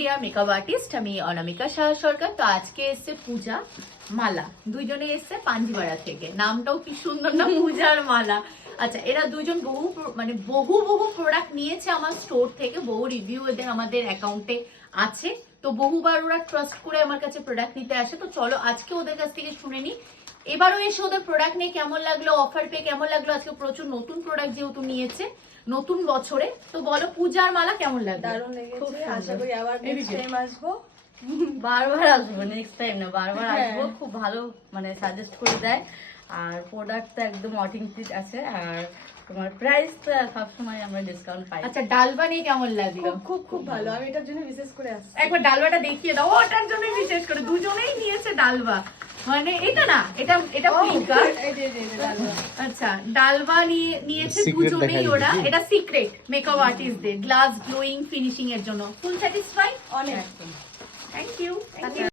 Deer makeup artist, আমি অনামিকা সাহা সরকার। তো আজকে এসছে পূজা মালা, দুইজনে এসছে পাঞ্জিপাড়া থেকে। নামটাও কি সুন্দর না, পূজার মালা। আচ্ছা, এরা দুইজন বহু প্রোডাক্ট নিয়েছে আমার স্টোর থেকে, বহু রিভিউ এদের আমাদের অ্যাকাউন্টে আছে। তো বহুবার ওরা ট্রাস্ট করে আমার কাছে প্রোডাক্ট নিতে আসে। তো চলো আজকে ওদের কাছ থেকে শুনে নিই এবারও এসে ওদের প্রোডাক্ট নিয়ে কেমন লাগলো, অফার পেয়ে কেমন লাগলো। আজকে প্রচুর নতুন প্রোডাক্ট যেহেতু নিয়েছে নতুন বছরে। তো বলো পূজার মালা কেমন লাগলো? দারুণ লেগেছে, আশা করি আবার নেক্সট টাইম আসবো। বারবার আসবো, নেক্সট টাইম না বারবার আসবো। খুব ভালো মানে সাজেস্ট করে দেয়, আর প্রোডাক্ট তো একদম অথেন্টিক আছে, আর তোমার প্রাইস তো সবসময় আমরা ডিসকাউন্ট পাই। আচ্ছা, ডালবা নিয়ে কেমন লাগলো? খুব খুব ভালো, আমি এটার জন্য বিশেষ করে আসছি। একবার ডালবাটা দেখিয়ে দাও। ওটার জন্য বিশেষ করে দুজনেই নিয়েছে ডালবা, মানে এটা না, এটা পিঙ্কা। আচ্ছা, ডালবা নিয়েছে দুজনেই ওরা। এটা সিক্রেট মেকআপ আর্টিস্টদের গ্লাস গ্লোয়িং ফিনিশিং এর জন্য। ফুল স্যাটিসফাই অনেক।